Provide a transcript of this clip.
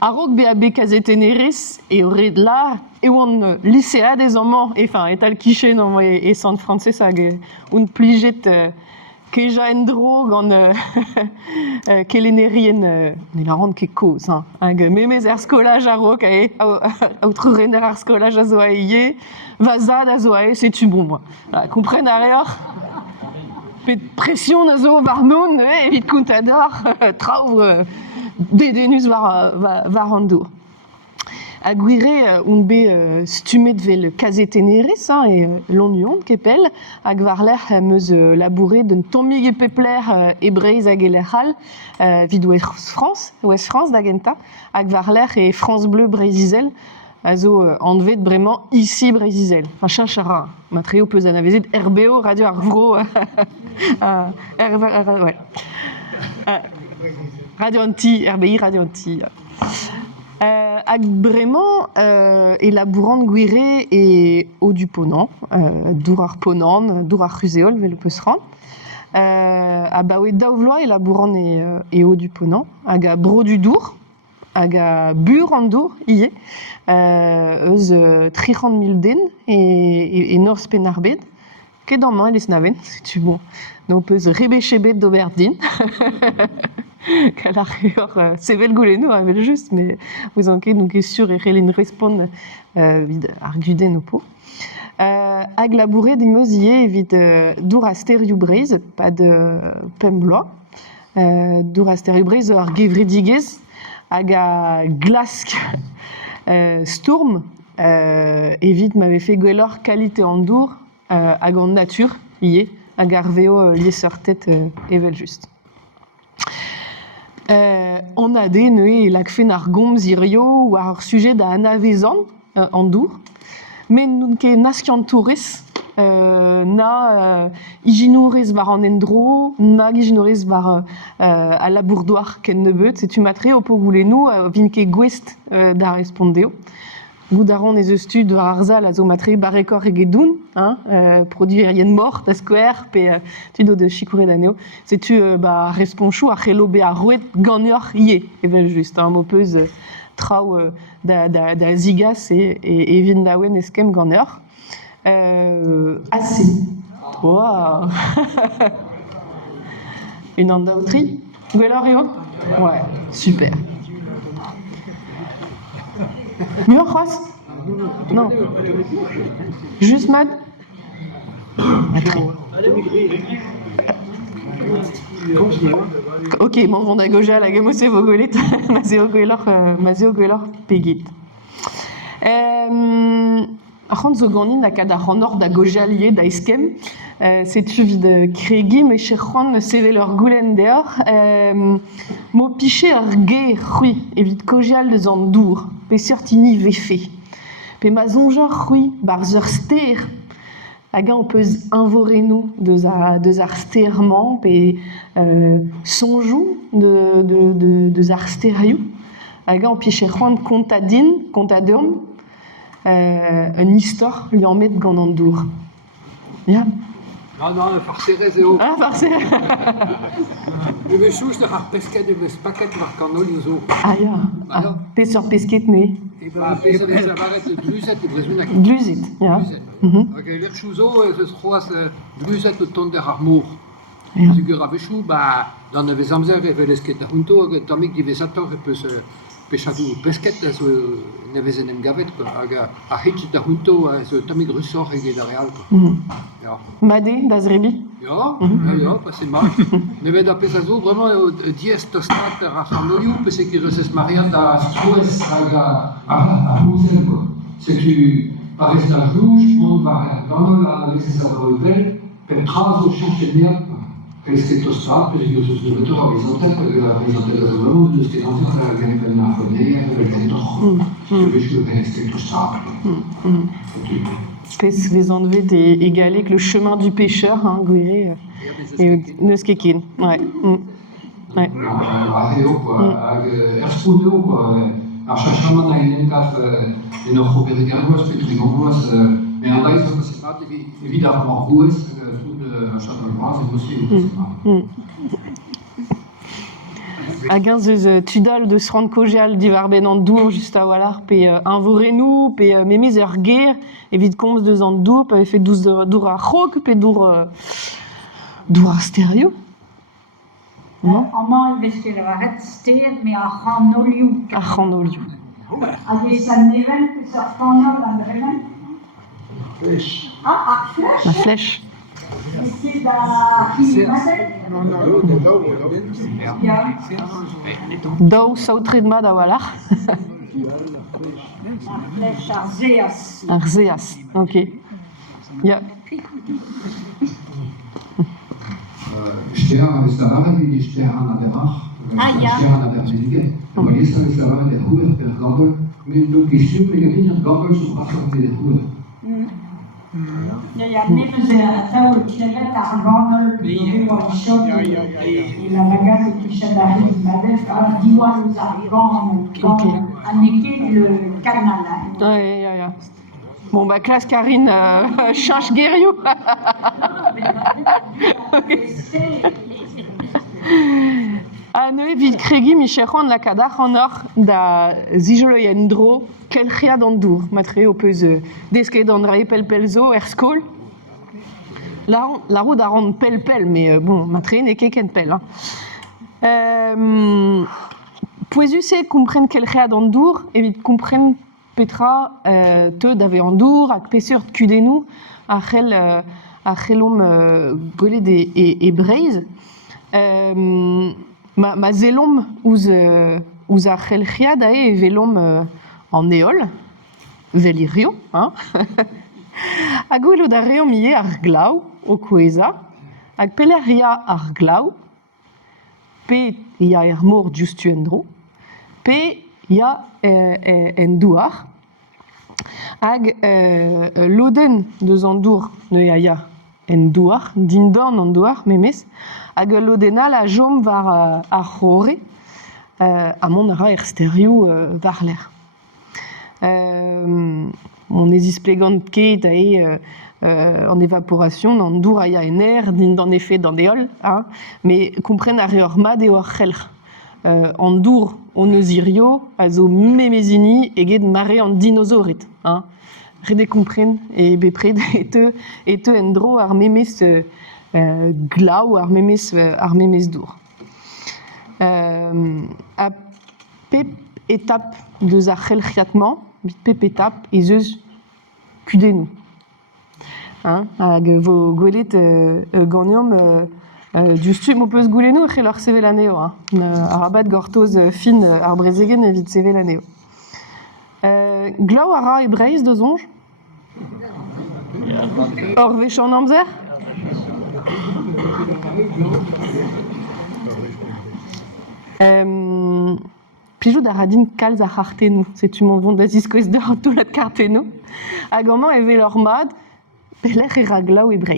Arog BAB Kazeteneris et Redla et on lycéa des hommes enfin et tal quiché non et sans français ça un pliget keja en drog en kelenérien ni la rende qui cause hein mes erscolage arog et autre renner erscolage à zoaïe vazad à zoaïe c'est tu bon moi comprenne arrière pression nazo varnon et vite contador trauvre Dédenus var andour. Aguirre un be stumet vel kazeteneris et l'onion kepel hag var l'air meuse labouré d'un tomig pepler hebreiz hag elechal vid Ouest France d'agenta hag var l'air et France Bleu Brézizel azo envet vraiment ici Brézizel. Machin chara matrio peus anavezet RBO radio arvro ouais. Radio Anti, RBI Radio Anti. Hag vraiment élaborant guiré et au du ponant, dour ar ponant, dour ar ruséol, vel peus ran. A baouet daouvloa élaborant et au du ponant, hag a bro du dour, hag a bur an dour, ie, eus 300 000 den et nors pen ar bed. Ket d'an mañ les naven, si tu bon. No peus rebechebet d'Oberdin. Kalarior, c'est vel goulenou, vel juste, mais vous en ket, donc est sûr, et relin respond vid arguden opo. Hag labouré d'imosier vid dour asteriou breiz, pas de pembloa, dour asteriou breiz ar gevridigez, hag a glask storm, evit m'avait fait gwellor qualité en dour, hag en nature, ie, hag ar veo lieseur-tête evel juste. On a des neues et l'acfen ar gomz irio ou ar sujet da anavezan en dour, mais nous ket naskiant tourist na iginourez var an endro, na iginourez var a labourdoar ken nebeut, c'est tu matre au pogoulenou vin ket gwest da respondeo. Goudaron ez eus stud war ar zal a zo matre barekor egedoun, produit rien mort, da square, pe tudo de chikoure d'aneo. C'est tu responchou a chelo be a rouet gagnor ie, evel just, mo peus trao da zigas et vin daouen eskem gagnor. Assez. Wow. Une andautri? Gwelorio? Ouais, super. Mur cross? Non. Juste mad? Ok, mon vond a goja la gamose vogolet, mazeo gwellor pegit. Arrant zo ganin da kad ar ranor da goja lié da eskem, c'est tu vid kregi me cherc'hoant sevel ur goulenn deoc'h, mo piché ar ge c'hwi evit kojial deus an dour, pe seurtini vefe. Pe ma zonjor c'hwi bar zeur ster, hag on peus invorenou deus ar sterman, pe sonjou deus ar sterioù, hag on piché c'hoant kontadom, un istor li en met gant an dour. Ya? Non, farserez eo. Ah, farserez. Eve chouch da ar pesket eves paket war kanol zo. Ah ya, pe sur pesket ne. Pez eves lavaret gluzet e brezhun ak. Gluzet, ya. Hag ler chouzo eus c'hoaz gluzet o tonder ar mour. Zugur a vechou, dan eves amzer evel esket a hunto, hag tamik divezator e peus pechadou pesket ez nevez en em gavet, hag a hitch da hunto ez tamik rusor eget a real. Made, da zrebi? Ja, pas mal. Mais da pez a zo vraiment dies tostat ar arnoioù peus e kirezez marian da stroes hag a houzel, quoi. C'est tu parez da jouj, on va dans la laisser ar vel, pe traz o chanche neat, pez ket tostat, pez e kirezez de vetor horizontal, horizontal da zo vraiment deus ket anter gane pen ar fonner, vel ken toc'h. Je vech ket pen ket tostat. Pes les enlever des égalés que le chemin du pêcheur, hein, Guiré, et Neuskekin, ouais. Ouais. Erspouno, quoi. Alors, chacun a une étape, et nos repères gargois, c'est très gangouas, mais en daïs, c'est pas évidemment roues, tout un château de bras, c'est possible. hag eus tudal de srand kojal divarben an dour just a walar pe invorenou pe memiz ur ger evit komz deus an dour pe fait dour a c'hrog pe dour ar stereo. Non? Amma investir varet ster me a chanolioù. A c'hanolioù. A des sa neven que sa chanol an dremen. Ah, ar flèche. La flèche. C'est da Philippe Ya, Daou saoutred mat a walar. ar flèche ar zeas. Ar zeas. Ok. Ya. Stern ist da wie Stern an der Rach. Ja. Stern an der Ziege. Aber jetzt ist da der Ruhe der Gabel. Mit du gesüm mit der Gabel so was auf der Ruhe. Ya memes a taol klevet ar ganol pe ar chok e la bagat e kichadari madef a diwal eus ar ganol an eket le canal. Ouais, ya, ya. Bon, bah, classe Karine, change guerriou. A neue vid kregi mi chec'han la kadar an or da zijoloien dro kelchiad an dour. Matre o peus desket an dra pel zo er skol. La roue ran pel, mais bon, matre ne ket ken pel. Pouezus e kompren kelchiad an dour, evit kompren petra te d'ave an dour hag pesur kudenou a c'helom gwelet e breiz. Ma zelom ouz a c'helchiad ae velom an eol, vel irio, hein. Hag gwelo da reom ie ar glav o koueza, hag peler ia ar glav, pe ia er mor justu en dro, pe ia en douar, hag loden deus an dour ne ia en douar, din dorn an douar, memes, hag lodena la jom var ar c'hore, amont a ra er stereo var l'er. On ezis plegant ket en évaporation, an dour a ia en air, din d'an effet d'an eol, hein, mais kompren ar ur mad eo ar c'helc'h. An dour on eus irio, a zo memezini eget mare an dinosauret. Hein. Rede kompren e bepred e te en dro ar memes glav, ar memes dour. A pep etap deus ar c'helchiatman, bit pep etap ez eus kudenou. Hein. Hag vo gwelet ganniam justu mo peus goulenou e c'hellor sevel aneo. Arabat gortoz fin ar brezegen evit sevel aneo. Glav a ra e breiz deus onj? Or vechant amzer? Plijout a radin kalz a c'hartenou, setu mon vont da ziskoez d'ar toulat kartenou. Hag amañ e vel ur mad, pelec'h e ra glav e breiz.